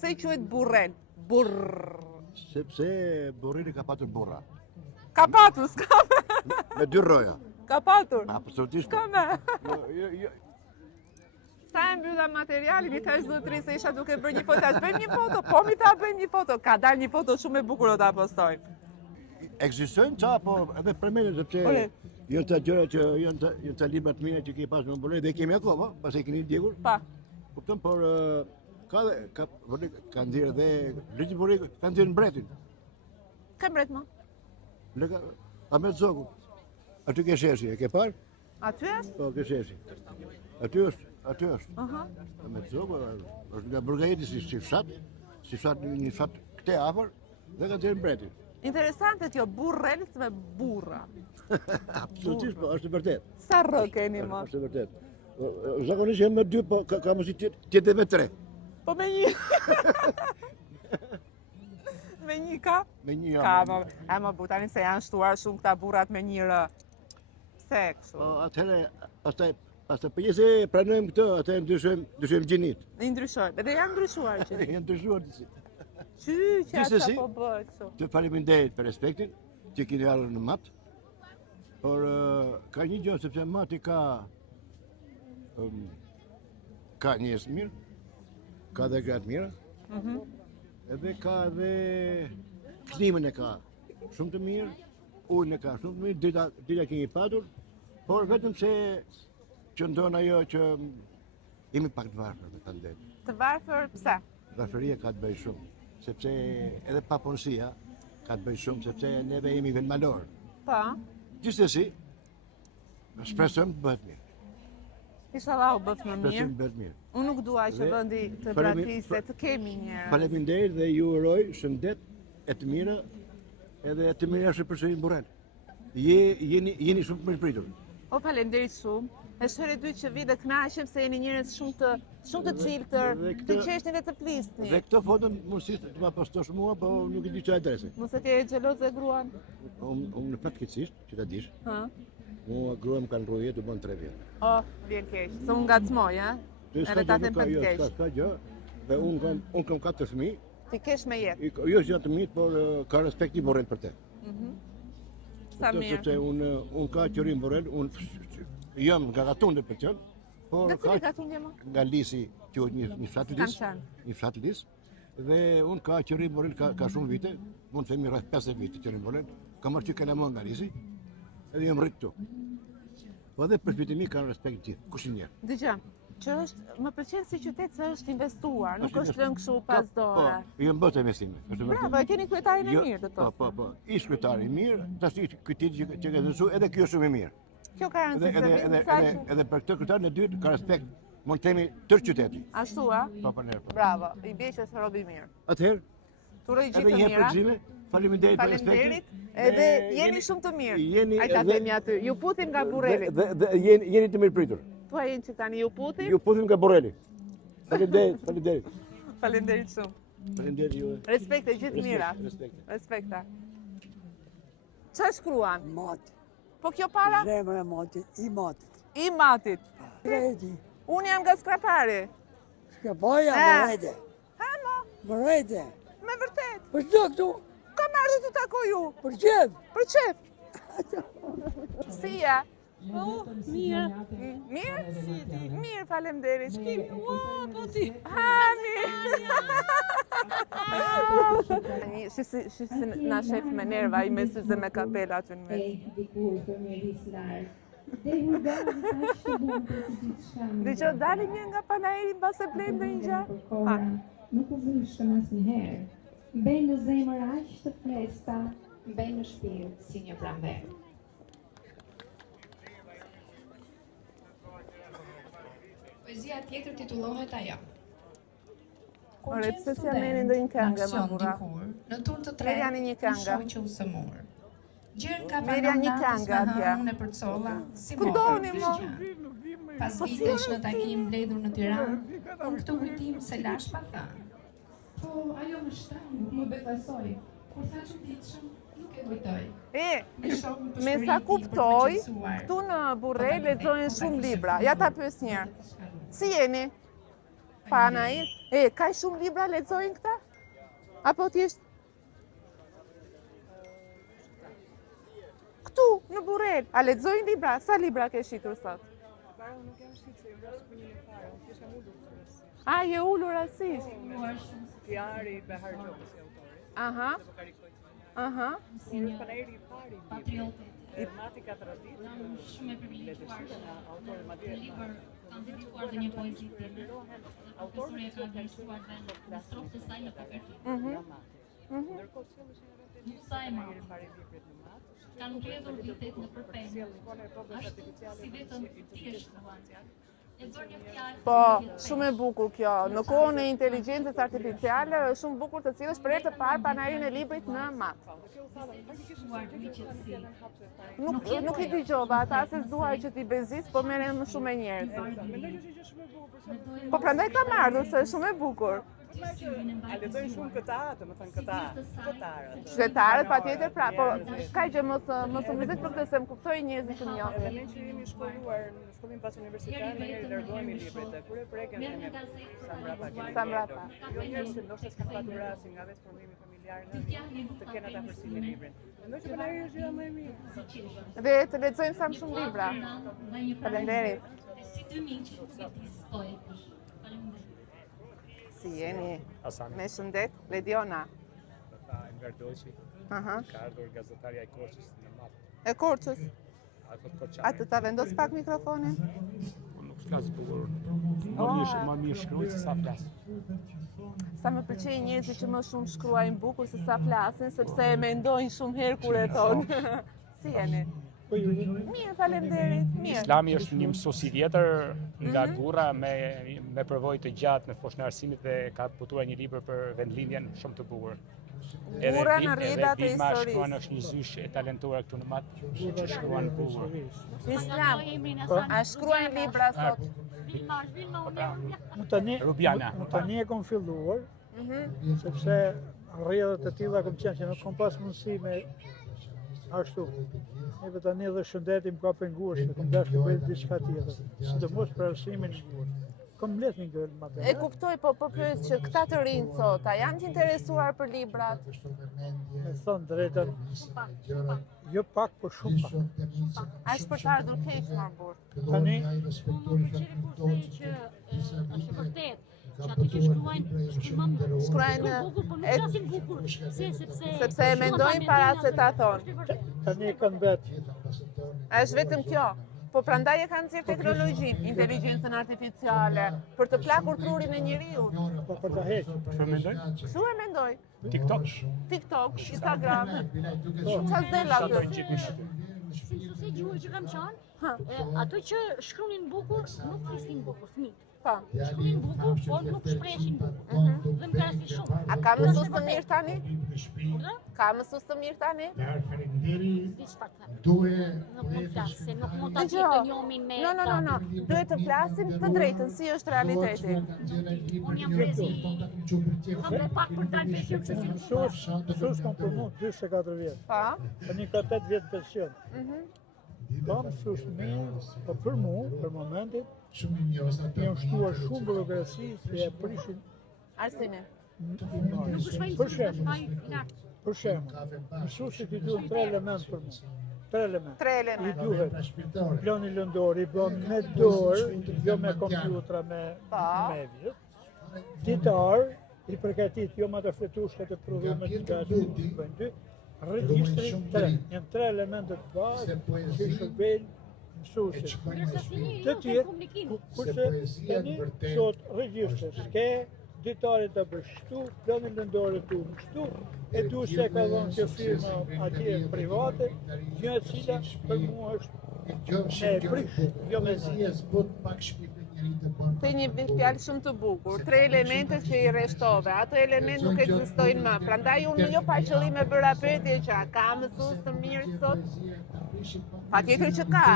Pse quhet burrel? Burr. Sepse burreli ka patur burra. Ka patur, s'ka me. Me dy rroja. Ka patur. Absolutisht. S'ka me. Jo. Sa e mbylla materialin, i thash zotëri se isha duke bërë një fotazh. Bëjmë një foto, po mi tha bëjmë një foto. Ka dalë një foto shumë e bukur, do ta postoj. Ekzistojnë ca, po edhe për mene, sepse janë të gjëra që janë të libra të mira që ke pas me burreli dhe kemi akoma, pas e keni djegur. Pa. Kupton, por ka nxjerrë dhe Lëgjë burreli ka nxjerrë mbretin. Ka mbret më? Ahmet Zogu. Aty ke sheshi, e ke parë? Aty është? Po, ke sheshi. Aty është. Ahmet Zogu është nga Burgajeti si fshat, një fshat këte afër dhe ka nxjerrë mbretin. Interesante kjo, burrel me burra. Absolutisht, po, është vërtet. Sa rrë keni më? Është vërtet. Zakonisht jam me 2, po ka mos i tjetë me 3. Po me 1. Me 1 ka? Me 1 Ka, më butani se janë shtuar shumë këta burrat me 1 rë. Pse kështu? Po, atëherë, pastaj për se pranojmë këtë, atëherë ndryshojmë gjinit. I ndryshojmë, edhe janë ndryshuar që. Janë ndryshuar disi. Që atë po bëhet kështu. Të faleminderit për respektin, që keni ardhur në mat. Por ka një gjë sepse mati ka njerëz mirë, ka dhe gratë mira, edhe ka dhe klimën e ka shumë të mirë, ujën e ka shumë të mirë, dita kemi patur, por vetëm se qëndron ajo që jemi pak të varfër me të ndetë. Të varfër pse? Varfëria ka të bëjë shumë, sepse edhe papunësia ka të bëjë shumë, sepse neve jemi vendmalor. Po. Gjithsesi, shpresojmë të bëhet mirë. Inshallah u bëf më mirë. Shpresojmë të bëhet mirë. Unë nuk dua që vendi të braktisë, të kemi njerëz. Faleminderit dhe ju uroj shëndet e të mira edhe të mira që përsërin burrel. Jeni shumë të mirëpritur. O, faleminderit shumë. Është herë e dytë që vi dhe kënaqem se jeni njerëz shumë të çiltër, të qeshni dhe të flisni. Dhe këtë foton mundësisht të ma postosh mua, po nuk i di çfarë adrese. Mos e je xheloz dhe gruan. Unë në fatkeqësisht, që ta dish. Mua gruam kanë rruje të bën 3 vjet. Vjen keq. Se unë ngacmoj, Edhe ta them për keq. Ka gjë. Dhe unë kam 4 fëmijë. Ti kesh me jetë. Jo që janë të mirë, por ka respekt i burrel për te. Sa mirë. Sepse unë ka qërim burrel, unë jam nga Gatunde për qënë, por nga Lisi, që një fshat Lis, dhe unë ka qërim burrel ka shumë vite, mund të themi rreth 50 vite qërim burrel, kam marrë që Kalamon nga Lisi, edhe jam rritë këtu. Po edhe për shpirtin mi kanë respekt gjithë, kushin njerë. Dëgja, që më pëlqen si qytet se është investuar, nuk është lënë kështu pas dore. Po, jam bërë të investime. Bravo, e keni kryetarin e mirë të to. Po, ish kryetari i mirë, tash kryetari që ka dhënësu, edhe kjo shumë i mirë. Kjo ka rëndësi se vinë saqë. Edhe për këtë kryetarin e dytë ka respekt, mund të themi tërë qyteti. Ashtu, a? Po, për njerë. Bravo, i bie që është robi mirë. Atëherë, turoj gjithë të mira. Faleminderit për respektin. Edhe jeni shumë të mirë. Ajta themi aty, ju puthim nga burreli. Dhe jeni të mirëpritur. Tua jeni që tani ju puthim? Ju puthim nga burreli. Faleminderit. Faleminderit shumë. Faleminderit ju. Respekte gjithë mira. Respekta. Çfarë shkruan? Mati. Po kjo para? Zemra e matit, i matit. I matit. Mreti. Unë jam nga Skrapari. Shkapaja, mrete. Ha, mo? Mrete. Me vërtet. Për çdo këtu? Kam ardhur të takoj ju. Për qef. Për qef. Si ja? Mirë. Mirë? Si ti? Mirë, faleminderit. Ç'kemi? Ua, po ti. Ha, mirë. Shisi na shef me nerva i mesit dhe me kapela aty në mes. Dhe që dalim një nga panajeri në base blejmë dhe një gjë? Nuk u vishëm asnjëherë. Mbej në zemër aq të flesta, mbej në shpirt si një pranver. Poezia tjetër titullohet ajo. Ore, pse si ameni ndonjë këngë më burra? Në turn të tretë, Merja një këngë. shoqë u sëmur. Gjërë ka Merja një këngë atje. unë e përcolla, si Ku motor doni, të mo? zgjanë. Pas vitesh në takim mbledhur në Tiranë, unë këtë kujtim se lash pa thënë. Po, ajo më shtrëng, më befasoi. Kur tha çuditshëm, nuk e kujtoj. Me sa kuptoj, këtu në Burrel lexohen shumë libra. Ja ta pyes një herë. Si jeni? Panajin. Ka shumë libra lexojnë këta? Apo thjesht këtu në Burrel, a lexojnë libra? Sa libra ke shitur sot? A, je ulur rasisht? Tiari Behar Gjokës, si autori. Aha. Aha. Patriote. Mati 4 ditë, Shumë e privilegjuar. autori madje Libër kam dedikuar dhe një poezi time. Profesorja ka vlerësuar dhe në strofët e saj në përkërtim. Musa e Madhe kanë mbledhur vitet në përpendje. Ashtu si vetëm ti e shkruan. E bën një fjalë. Po, shumë e bukur kjo. Në kohën e inteligjencës artificiale, është shumë bukur të cilësh për herë të parë panarin e librit në mat. Nuk I dëgjova, ata se s'duaj që t'i bezis, po merren më shumë me njerëz. Po prandaj kam ardhur se është shumë e bukur. a lexojnë shumë këta, domethënë këtarët. Qytetarët patjetër pra, po s'ka gjë mos u mërzit për këtë se më kuptoi njerëzit që më Edhe njohin. ne që jemi shkolluar në shkollim pas universitar, ne largohemi librit e kur e preken themi sa mbrapa kemi. Sa mbrapa. Jo njerëz që ndoshta s'kan patur rasti nga vetë formimi familjar të kenë ata përsimin librin. Mendoj që banari është gjëra më e mirë. Dhe të lexojmë sa më shumë libra. Faleminderit. Si 2000 që nuk fitis poetësh. Faleminderit. Si jeni? Asani, Me shëndet, Lediona. Enver Doqi, Aha. ka ardhur gazetarja e Korçës në Mat. E Korçës. A thot Korçani. A të ta vendos pak mikrofonin? Po nuk flas bukur. Më mirë shkruaj se sa flas. Sa më pëlqejnë njerëzit që më shumë shkruajnë bukur se sa flasin, sepse e mendojnë shumë herë kur e thonë. Si jeni? Mirë, faleminderit. Mirë. Islami është një mësues I vjetër nga Gurra me përvojë të gjatë në fushën e arsimit dhe ka putuar një libër për vendlindjen shumë të bukur. Gurra në rrjetat e Vilma historisë. shkruan është një zysh e talentuar këtu në Mat, që shkruan bukur. Islam. A shkruajnë libra sot? Rubiana. Tani e kom filluar, sepse rrjedhët e tilla kam qenë që nuk kom pas mundësi me ashtu. Edhe tani edhe shëndeti më ka penguar se kom dashur të bëj diçka tjetër, sidomos për arsimin e gjuhës. Kom mbledh një gjë më E kuptoj, po pyet që këta të rinj sot, a janë të interesuar për librat? Me thënë drejtën, jo pak, por shumë pak. A është për të ardhur keq, Marbur? Tani, Është vërtet që ato që shkruajnë Shkruajnë bukur, po nuk flasin bukur, sepse e mendojnë para se ta thonë. tani kanë vetë. A është vetëm kjo? Po prandaj e kanë nxjerr teknologjinë, inteligjencën artificiale, për të plakur trurin e njeriut. Po për ta heqë. Çfarë mendoj? Kështu e mendoj. TikTok. TikTok, Instagram. Çfarë del aty? Gjithë në shqiptar. si mësuesi gjuhë që kam qenë, ato që shkruanin bukur, nuk flisnin bukur, fëmijët. Po. Shkruanin bukur, por nuk shprehin bukur. Dhe më ka rasti shumë. A ka mësues të mirë tani? Urdhë? Ka mësues të mirë tani? Di çfarë them. Nuk mund të flas, se nuk mund ta Dëgjoj. të njohin me. No. Duhet të flasim të drejtën, si është realiteti. Unë jam prezi. Kam dhe pak për dalë pension, kështu që Mësues kam punu 24 vjetë. Po. Tani ka 8 vjetë pension. Kam mësues mirë, po për mu, për momentin, janë shtuar shumë burokraci që e prishin Arsimin. nuk është fajin Për është shembull, faj lart. për shembull, mësuesit I duhen 3 elementë për mu. 3 elementë. 3 I elemente. duhet plani lëndor, I bën me dorë, jo me kompjutra, me vjet. Ditar, I përgatit jo me të fletushkat e prodhumet nga që bëjnë dy. Regjistri 3. Janë 3 elemente të bazë që I shërbejnë mësuesit. Të tjerë, kurse tani sot regjistri s'ke, ditarit të bështu, planin lëndore të kështu, e du se ka dhënë që firma atje private, një e cila për mua është me prish, jo me zi. Te një fjalë shumë të bukur, 3 elementet që I rreshtove, ato element nuk ekzistojnë më. Prandaj unë jo pa qëllim e bëra pyetje që a ka mësues të mirë sot? Patjetër që ka,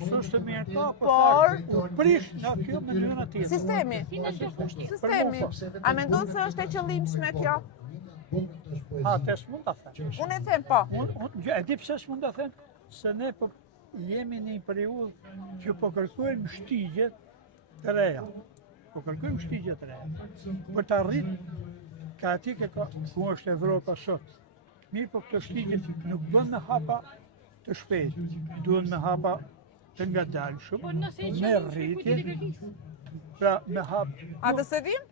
Mësues të mirë ka, por u prish nga kjo mënyra tjetër. sistemi. A mendon se është e qëllimshme kjo? Ha, te s'mund ta them. Unë e them po. E di pse s'mund ta them, se ne po jemi në një periudhë që po kërkojmë shtigjet të reja. po kërkojmë shtigje të reja. Për të arrit, ka ati ku është Evropa sot. Mirë, po këto shtigje nuk bën me hapa të shpejt, duhen me hapa të ngadalshëm, me rritje, pra me hapë. A të se dim?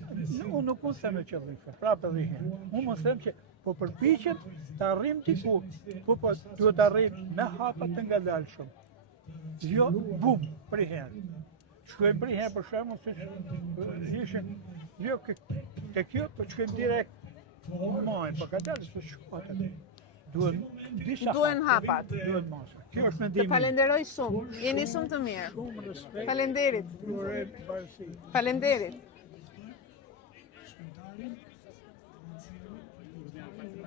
Unë nuk mund të them që rritje, prapë rritje. Unë mund të them që po përpiqet të arrim diku, po duhet të arrim me hapa të ngadalshëm. Jo, bum, për herë. Shkojmë për herë për shembull, siç ishin, jo te kjo, po shkojmë direkt në majë, po ka dalë se shkohet atë. Duhen hapat. Duhen masa. Kjo është Të mendimi. falenderoj shumë. Jeni shumë të mirë. Shumë respekt. Falenderit. Urojmë bashkësi. Falenderit.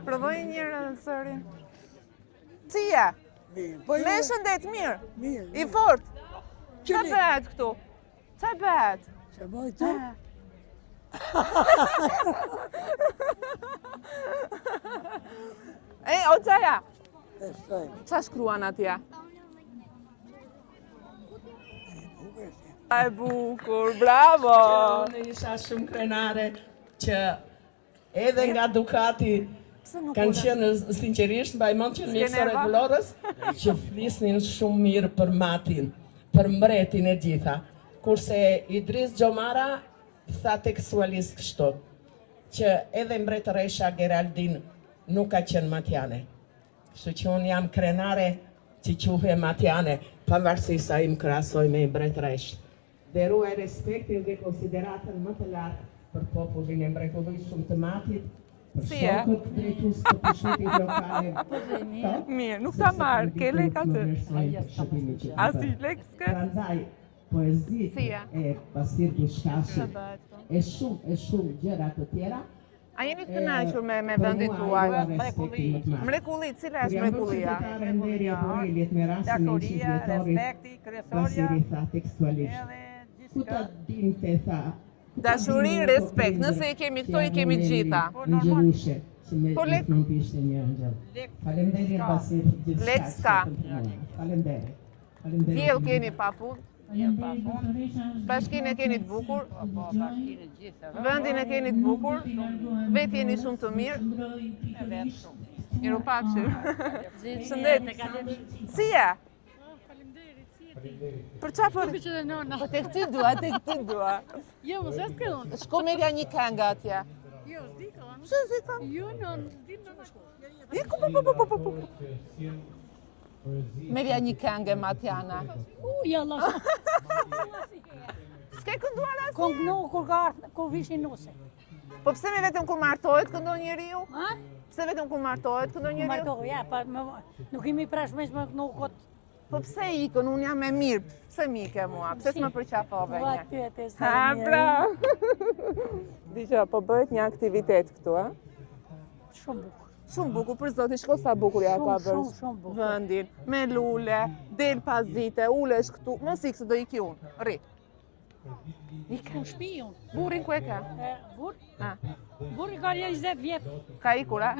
Provoj një herë zërin. Cia, Mirë. Po me shëndet mirë. mirë. I fort. Qa Qeni? bëhet këtu? Qa bëhet? Se bëj të? E, o qaja, Besoj. qa shkruan atja? E bukur, bravo! Unë isha shumë krenare që edhe nga Ducati kanë qenë sinqerisht mbaj mend që mjekësor e Vlorës që flisnin shumë mirë për matin, për mbretin e gjitha. Kurse Idris Gjomara tha tekstualisht kështu, që edhe mbretëresha Geraldin nuk ka qenë matjane. Kështu që unë jam krenare që quhe matjane, pavarësisht sa i më krahasoj me mbretëresh. Dhe ruaj respektin dhe konsideratën më të lartë për popullin e mrekullueshëm të matit, për Si e? shokët drejtues të pushtetit lokale. Mirë, nuk ta marrë, ke lek atë. A si Aty. lek s'ke? Prandaj poezitë Si e? e Pasir Bushkashit e shumë gjëra të tjera. A jeni të kënaqur me vendin Për mua tuaj? ajo ka respektin më të madh. Mrekulli, cila është Kur jam bërë mrekullia? sekretare nderja e Borrelit me rastin e qytetorit, Pasiri tha tekstualisht. Ku ta dinte tha. Dashuri, respekt, nëse i kemi këto, i kemi gjitha. Angelushe, që me Po lek- nuk ishte një angjel. Faleminderit Pasir gjithçka. Lek s'ka. Faleminderit. Diell keni pa fund. Bashkinë e keni të bukur. Vendin e keni të bukur. Vetë jeni shumë të mirë. Miropafshim. Shëndet. Si je? Për qa për? Po të këty dua, të këty dua. Jo, mos e skëllon. Shko merja një këngë atje. Jo, s'dikon. Pse zikon? Jo, s'dim në shko. Iku, po. Merja një këngë Matjana. Jalla. S'ke kënduar asnjë? Kongno kur vishin nuse. Po pse me vetëm kur martohet këndon njeriu? Ha? Pse vetëm kur martohet këndon njeriu? Marto, ja, pa nuk imi prashmesh me nuk Po pse ikën? Unë jam e mirë. Pse mike mua? Pse s'më përqafove një? pyete sa. Ha, pra. Diqa, po bëhet një aktivitet këtu, a? Shumë bukur. Shumë bukur, për zotin, shko sa bukur ja ka bërë Shumë bukur. vëndin. Me lule, del pas dite, ulesh këtu. Mos ikë se do iki unë. Rri. I kam shpijun. Burin ku e ka? Bur? Ah. Buri ka 20 vjet. Ka ikur, a?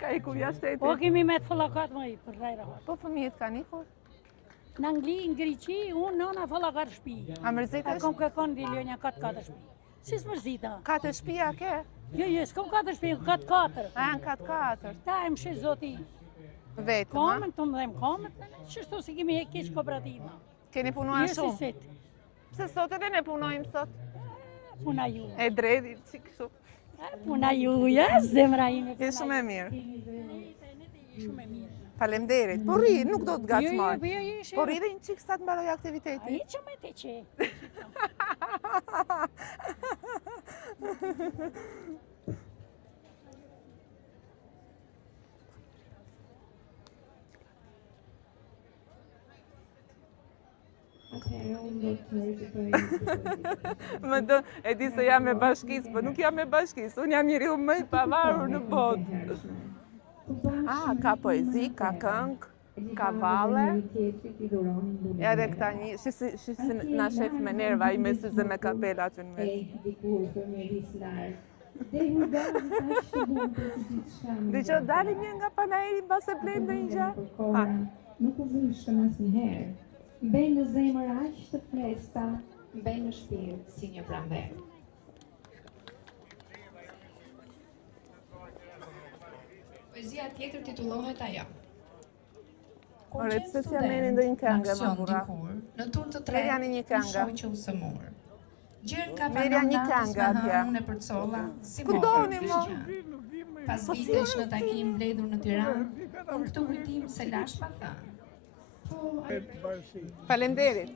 Ka ikur jashtë Po shtetit. kemi me të fallakat më i për rajra. Po fëmijët kanë ikur? Në Angli, në Greqi, unë nëna fallakat shpi. A mërzitesh? Kom kërkon diljonja 4 shpi. Si s'mërzita? Katër shtëpia ke? Jo, s'kom 4 shpi, 4. A, në 4-4. Ta e më shi zoti. Vetëm, a? Kamën, të më dhem kamën, qështu si kemi e keq kooperativa. Keni punuar Jo si shumë? sit. Pse sot edhe ne punojmë sot? Puna ju. E dredi, që kështu. Puna ju, ja, zemra ime. Je shumë e mirë. Shumë e mirë. Faleminderit. Po rri, nuk do të gacmoj. Jo, Po rri dhe një qik sa të mbaroj aktiviteti. Ai që me te që. Më do, e di se jam e bashkisë, po nuk jam e bashkisë. Unë jam njeriu më i pavarur në botë. Ka poezi, ka këngë, ka valle. Edhe këta një, shi si na shef me nerva i me syze me kapela aty në mes. Dhe që dalim një nga panajeri bas e plejmë dhe një gjë? Nuk u vishëm asnjëherë. Mbej në zemër aq të freskëta, mbej në shpirt si një pranver. Poezia tjetër titullohet ajo. Ore, pse si ameni ndonjë këngë më burra? Në turn të tretë, Merja një këngë. shoqë u sëmur. Gjën ka Merja pranon një natës këngë me atje. hënën e përcolla, si Ku motor doni, mo? Krishtian. Pas vitesh në takim mbledhur në Tiranë, unë këtë kujtim se lash pa thënë. Po, Bërësi. Faleminderit.